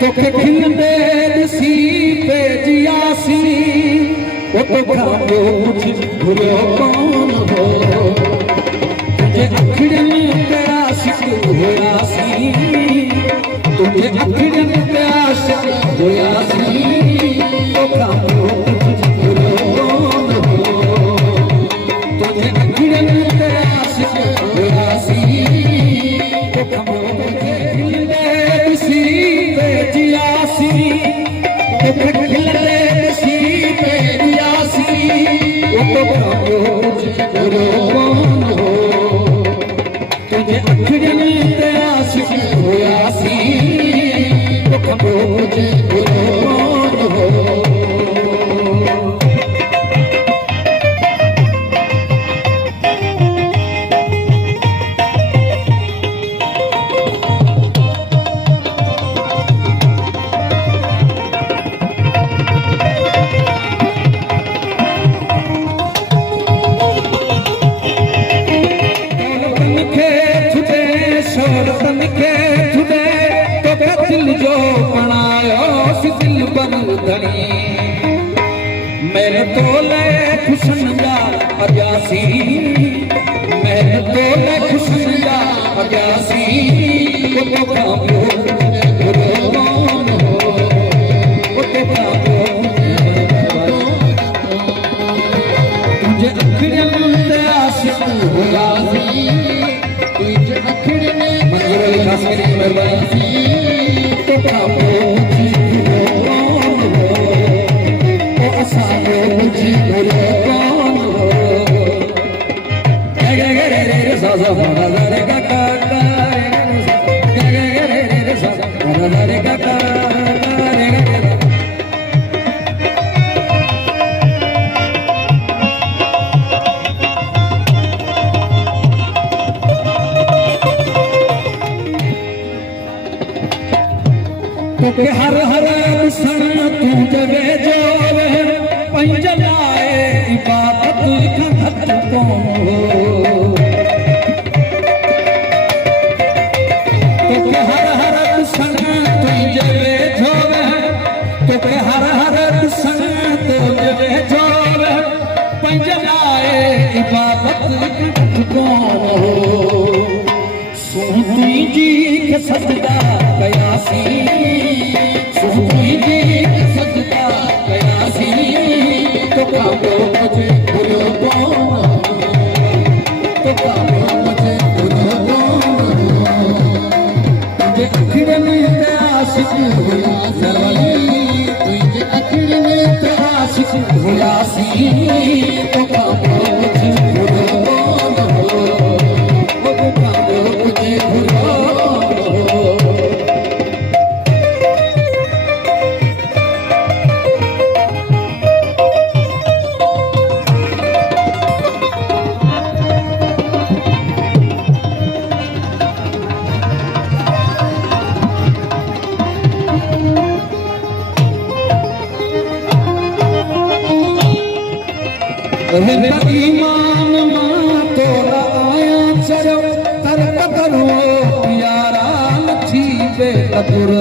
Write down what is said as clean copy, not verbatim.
तोखे खिलंदे ॾिसी पेजियासी वो तो खाओ कुछ भुलो कौन हो तुझे अखिड़न ते आशिक होयासी तुझे अखिड़न ते आशिक होयासी तो खाओ कुछ भुलो कौन हो तुझे अखिड़न ते आशिक होयासी तो खाओ खिलंदे ॾिसी पेजियासी तोखे खिलंदे ॾिसी तुझे अखिड़न ते आशिक होयासी तो खबरो मुझे बुरो कौन हो शोरतन के छुड़े तो दिल जो बनायो सी दिल बन धनी मेरे तोले खुशन जा अजासी मेरे तोले खुशन जा अजासी वो तो कामो बुरो कौन हो वो तो कामो तुझे अखिड़न ते आशिक होयासी तुझे अखिड़न तो खाओ ओ असानो मुझी भुलो कौन हो गे गे रे रे सा सा मा रे गा गा गे गे रे रे सा मा रे गा गा रे गा तोखे हर हर सन तू जगे जो पंज लाए इबादत खत कौन हो तोखे हर हर सन तू जगे जो तोखे हर हर सन तू जगे जो पंज लाए इबादत खत कौन हो सुनी जी के सजदा कयासी तो खाओ मुझे भुलो कौन तो खाओ मुझे भुलो कौन तुझे अखिड़न ते आशिक होयासी तुझे अखिड़न ते आशिक होयासी तो खाओ मुझे भुलो कौन हो तो खाओ मुझे भुलो ईमान मां तोरा आया चरो कर करो यारा लथी पे कदुर